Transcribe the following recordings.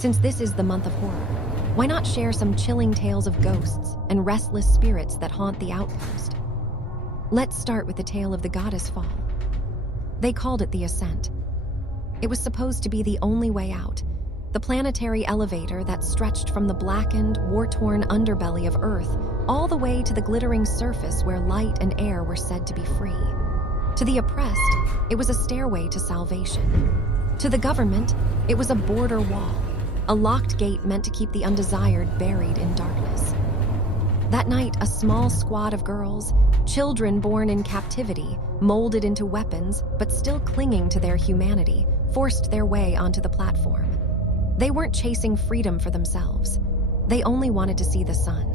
Since this is the month of horror, why not share some chilling tales of ghosts and restless spirits that haunt the Outpost? Let's start with the tale of the Goddess Fall. They called it the Ascent. It was supposed to be the only way out, the planetary elevator that stretched from the blackened, war-torn underbelly of Earth all the way to the glittering surface where light and air were said to be free. To the oppressed, it was a stairway to salvation. To the government, it was a border wall, a locked gate meant to keep the undesired buried in darkness. That night, a small squad of girls, children born in captivity, molded into weapons, but still clinging to their humanity, forced their way onto the platform. They weren't chasing freedom for themselves. They only wanted to see the sun.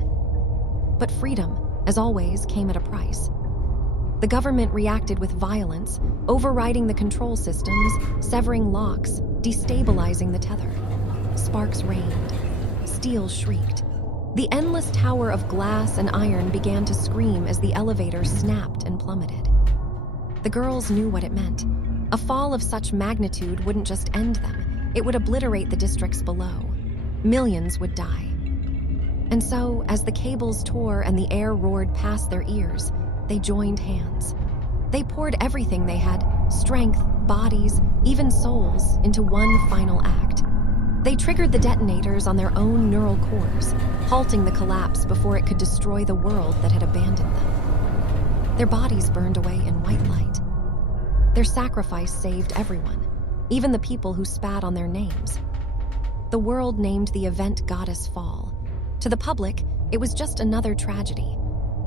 But freedom, as always, came at a price. The government reacted with violence, overriding the control systems, severing locks, destabilizing the tether. Sparks rained. Steel shrieked. The endless tower of glass and iron began to scream as the elevator snapped and plummeted. The girls knew what it meant. A fall of such magnitude wouldn't just end them, it would obliterate the districts below. Millions would die. And so, as the cables tore and the air roared past their ears, they joined hands. They poured everything they had, strength, bodies, even souls, into one final act. They triggered the detonators on their own neural cores, halting the collapse before it could destroy the world that had abandoned them. Their bodies burned away in white light. Their sacrifice saved everyone, even the people who spat on their names. The world named the event Goddess Fall. To the public, it was just another tragedy.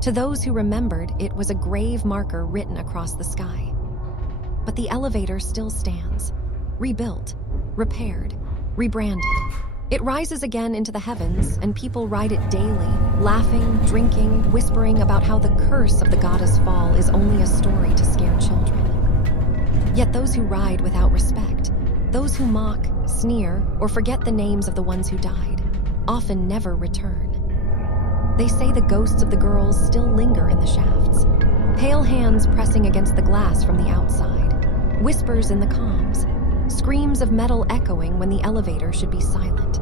To those who remembered, it was a grave marker written across the sky. But the elevator still stands, rebuilt, repaired, rebranded. It rises again into the heavens, and people ride it daily, laughing, drinking, whispering about how the curse of the Goddess Fall is only a story to scare children. Yet those who ride without respect, those who mock, sneer, or forget the names of the ones who died, often never return. They say the ghosts of the girls still linger in the shafts, pale hands pressing against the glass from the outside, whispers in the comms, screams of metal echoing when the elevator should be silent.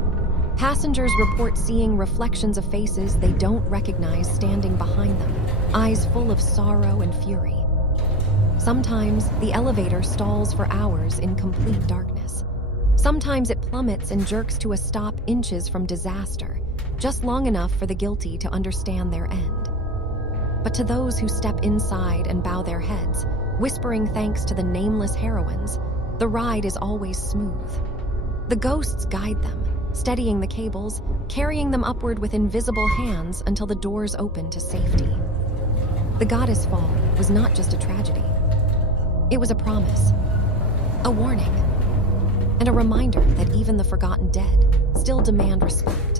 Passengers report seeing reflections of faces they don't recognize standing behind them, eyes full of sorrow and fury. Sometimes the elevator stalls for hours in complete darkness. Sometimes it plummets and jerks to a stop inches from disaster, just long enough for the guilty to understand their end. But to those who step inside and bow their heads, whispering thanks to the nameless heroines, the ride is always smooth. The ghosts guide them, steadying the cables, carrying them upward with invisible hands until the doors open to safety. The Goddess Fall was not just a tragedy. It was a promise, a warning, and a reminder that even the forgotten dead still demand respect.